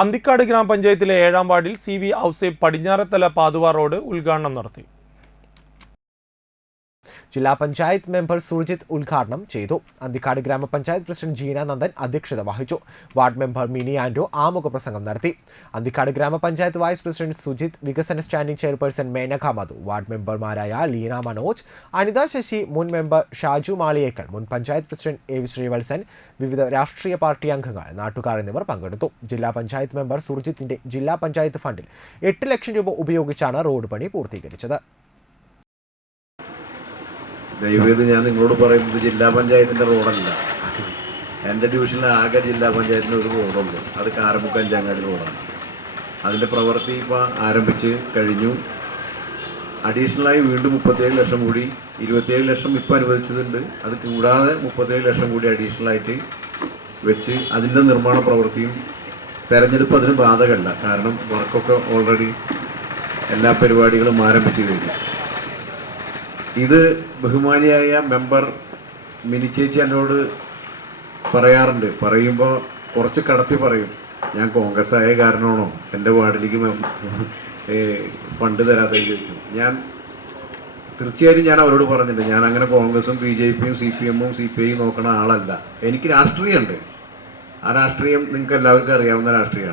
അന്തിക്കാട് ഗ്രാമപഞ്ചായത്തിലെ 7-ാം വാർഡിൽ CV Ouseph Padinjarathala Padua road ഉദ്ഘാടനം നടത്തി. ജില്ലാ പഞ്ചായത്ത് മെമ്പർ സുർജിത്ത് ഉദ്ഘാടനം ചെയ്തു. അന്തിക്കാട് ഗ്രാമപഞ്ചായത്ത് പ്രസിഡന്റ് ജീന നന്ദൻ അധ്യക്ഷത വഹിച്ചു. വാർഡ് മെമ്പർ മിനി ആൻഡോ ആമുഖ പ്രസംഗം നടത്തി. അന്തിക്കാട് ഗ്രാമപഞ്ചായത്ത് വൈസ് പ്രസിഡന്റ് സുജിത്, വികസന സ്റ്റാൻഡിംഗ് ചെയർപേഴ്സൺ മേനക മധു, വാർഡ് മെമ്പർമാരായ ലീന മനോജ്, അനിത ശശി, മുൻ മെമ്പർ ഷാജു മാളിയേക്കൽ, മുൻ പഞ്ചായത്ത് പ്രസിഡന്റ് A.V. ശ്രീവത്സൻ, വിവിധ രാഷ്ട്രീയ പാർട്ടി അംഗങ്ങൾ, നാട്ടുകാർ എന്നിവർ പങ്കെടുത്തു. ജില്ലാ പഞ്ചായത്ത് മെമ്പർ സുർജിത്തിന്റെ ജില്ലാ പഞ്ചായത്ത് ഫണ്ടിൽ 8 ലക്ഷം രൂപ ഉപയോഗിച്ചാണ് റോഡ് പണി പൂർത്തീകരിച്ചത്. ദയവേത് ഞാൻ നിങ്ങളോട് പറയുന്നത് ജില്ലാ പഞ്ചായത്തിൻ്റെ റോഡല്ല. എൻ്റെ ഡിവിഷനിൽ ആകെ ജില്ലാ പഞ്ചായത്തിൻ്റെ ഒരു റോഡുള്ളൂ. അത് കാരമുക്ക് അഞ്ചാങ്ങാടി റോഡാണ്. അതിൻ്റെ പ്രവൃത്തി ഇപ്പോൾ ആരംഭിച്ച് കഴിഞ്ഞു. അഡീഷണലായി വീണ്ടും 37 ലക്ഷം കൂടി, 27 ലക്ഷം ഇപ്പോൾ അനുവദിച്ചതുണ്ട്. അത് കൂടാതെ 37 ലക്ഷം കൂടി അഡീഷണലായിട്ട് വെച്ച് അതിൻ്റെ നിർമ്മാണ പ്രവൃത്തിയും തെരഞ്ഞെടുപ്പ് അതിന് ബാധകമല്ല. കാരണം വർക്കൊക്കെ ഓൾറെഡി എല്ലാ പരിപാടികളും ആരംഭിച്ചു കഴിഞ്ഞു. ഇത് ബഹുമാനിയായ മെമ്പർ മിനി ചേച്ചി എന്നോട് പറയാറുണ്ട്. പറയുമ്പോൾ കുറച്ച് കടത്തി പറയും, ഞാൻ കോൺഗ്രസ് ആയ കാരണമാണോ എൻ്റെ വാർഡിലേക്ക് ഫണ്ട് തരാതെ ചോദിക്കും. തീർച്ചയായും ഞാൻ അവരോട് പറഞ്ഞിട്ടുണ്ട്, ഞാൻ അങ്ങനെ കോൺഗ്രസും BJPയും CPM-ഉം CPI നോക്കണ ആളല്ല. എനിക്ക് രാഷ്ട്രീയമുണ്ട്. ആ രാഷ്ട്രീയം നിങ്ങൾക്ക് എല്ലാവർക്കും അറിയാവുന്ന രാഷ്ട്രീയമാണ്.